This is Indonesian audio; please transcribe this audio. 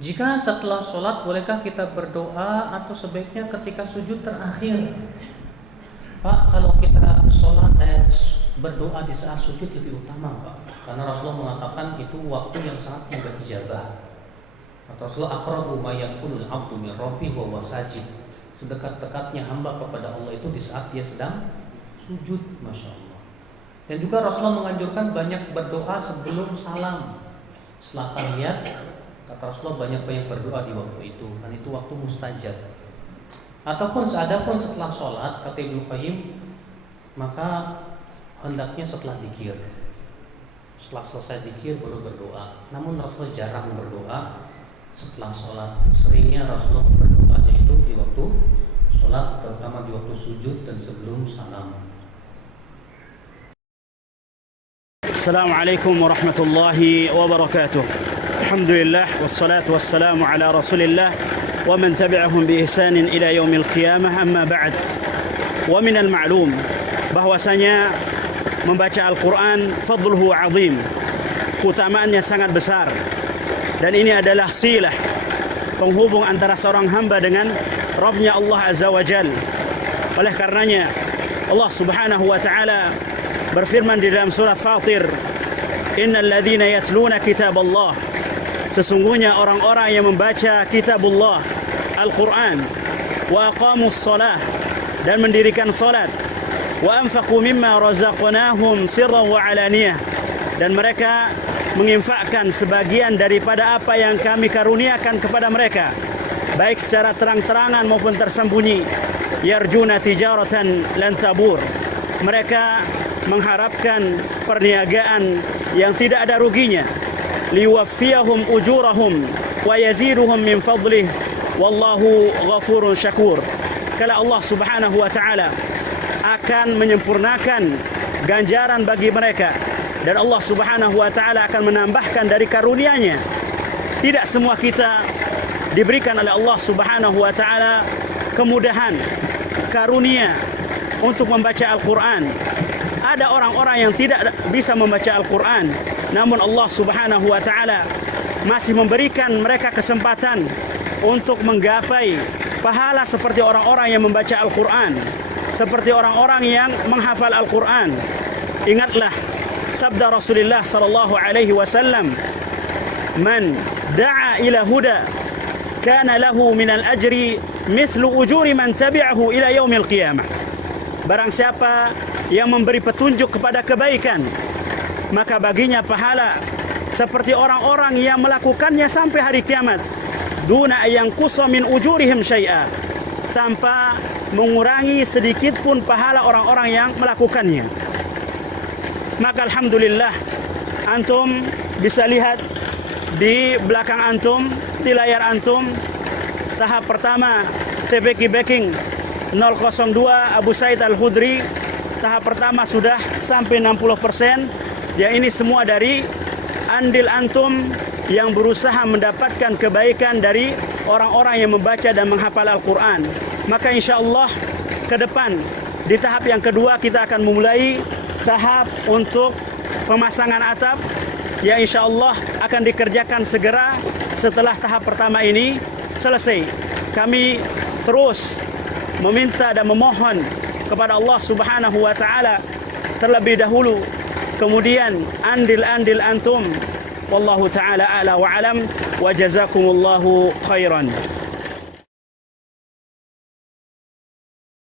Jika setelah sholat bolehkah kita berdoa atau sebaiknya ketika sujud terakhir? Pak, kalau kita sholat berdoa di saat sujud lebih utama, Pak. Karena Rasulullah mengatakan itu waktu yang sangat mudah dijabah. Rasulullah aqrabu ma yakunul 'abdu min rabbih wa huwa sajid. Sedekat-dekatnya hamba kepada Allah itu di saat dia sedang sujud, Masya Allah. Dan juga Rasulullah menganjurkan banyak berdoa sebelum salam. Setelah tahiyat, kata Rasulullah banyak-banyak berdoa di waktu itu, dan itu waktu mustajab. Ataupun setelah sholat, kata Ibnu Qayyim, maka hendaknya setelah dzikir. Setelah selesai dzikir baru berdoa. Namun Rasulullah jarang berdoa setelah sholat. Seringnya Rasulullah berdoanya itu di waktu sholat, terutama di waktu sujud dan sebelum salam. Assalamualaikum warahmatullahi wabarakatuh. Alhamdulillah wassalatu wassalamu ala Rasulillah wa man tabi'ahum bi ihsanin ila yaumil qiyamah, amma ba'd. Wa minal ma'lum bahwasanya membaca Al-Qur'an fadluhu 'azim. Keutamaannya sangat besar. Dan ini adalah silah penghubung antara seorang hamba dengan Rabbnya Allah Azza wa Jalla. Oleh karenanya Allah Subhanahu wa taala berfirman di dalam surat Fatir, innal ladzina yatluna kitaballah, sesungguhnya orang-orang yang membaca kitabullah Al-Qur'an, wa aqamus shalah, dan mendirikan salat, wa anfaqu mimma razaqnahum sirran wa alaniyah, dan mereka menginfakkan sebagian daripada apa yang kami karuniakan kepada mereka, baik secara terang-terangan maupun tersembunyi, yarjuna tijaratan lan tabur, mereka mengharapkan perniagaan yang tidak ada ruginya, liwaffiyahum ujurahum wa yaziduhum min fadlih wallahu ghafurun syakur. Kalau Allah Subhanahu wa taala akan menyempurnakan ganjaran bagi mereka, dan Allah Subhanahu wa taala akan menambahkan dari karunia-Nya. Tidak semua kita diberikan oleh Allah Subhanahu wa taala kemudahan, karunia untuk membaca Al-Qur'an. Ada orang-orang yang tidak bisa membaca Al-Quran, namun Allah Subhanahu wa taala masih memberikan mereka kesempatan untuk menggapai pahala seperti orang-orang yang membaca Al-Quran, seperti orang-orang yang menghafal Al-Quran. Ingatlah sabda Rasulullah sallallahu alaihi wasallam, man da'a ila huda kana lahu minal ajri mithlu ujuri man tabi'ahu ila yaumil qiyamah. Barang siapa yang memberi petunjuk kepada kebaikan, maka baginya pahala seperti orang-orang yang melakukannya sampai hari kiamat, duna yang qusa min ujurihim syai'a, tanpa mengurangi sedikit pun pahala orang-orang yang melakukannya. Maka alhamdulillah, antum bisa lihat di belakang antum, di layar antum, tahap pertama TBK Backing 002 Abu Said Al-Khudri, tahap pertama sudah sampai 60%. Yang ini semua dari andil antum yang berusaha mendapatkan kebaikan dari orang-orang yang membaca dan menghafal Al-Quran. Maka insya Allah ke depan di tahap yang kedua kita akan memulai tahap untuk pemasangan atap, yang insya Allah akan dikerjakan segera setelah tahap pertama ini selesai. Kami terus meminta dan memohon kepada Allah Subhanahu wa taala terlebih dahulu, kemudian andil-andil antum. Wallahu taala a'la wa alam, wa jazakumullahu khairan.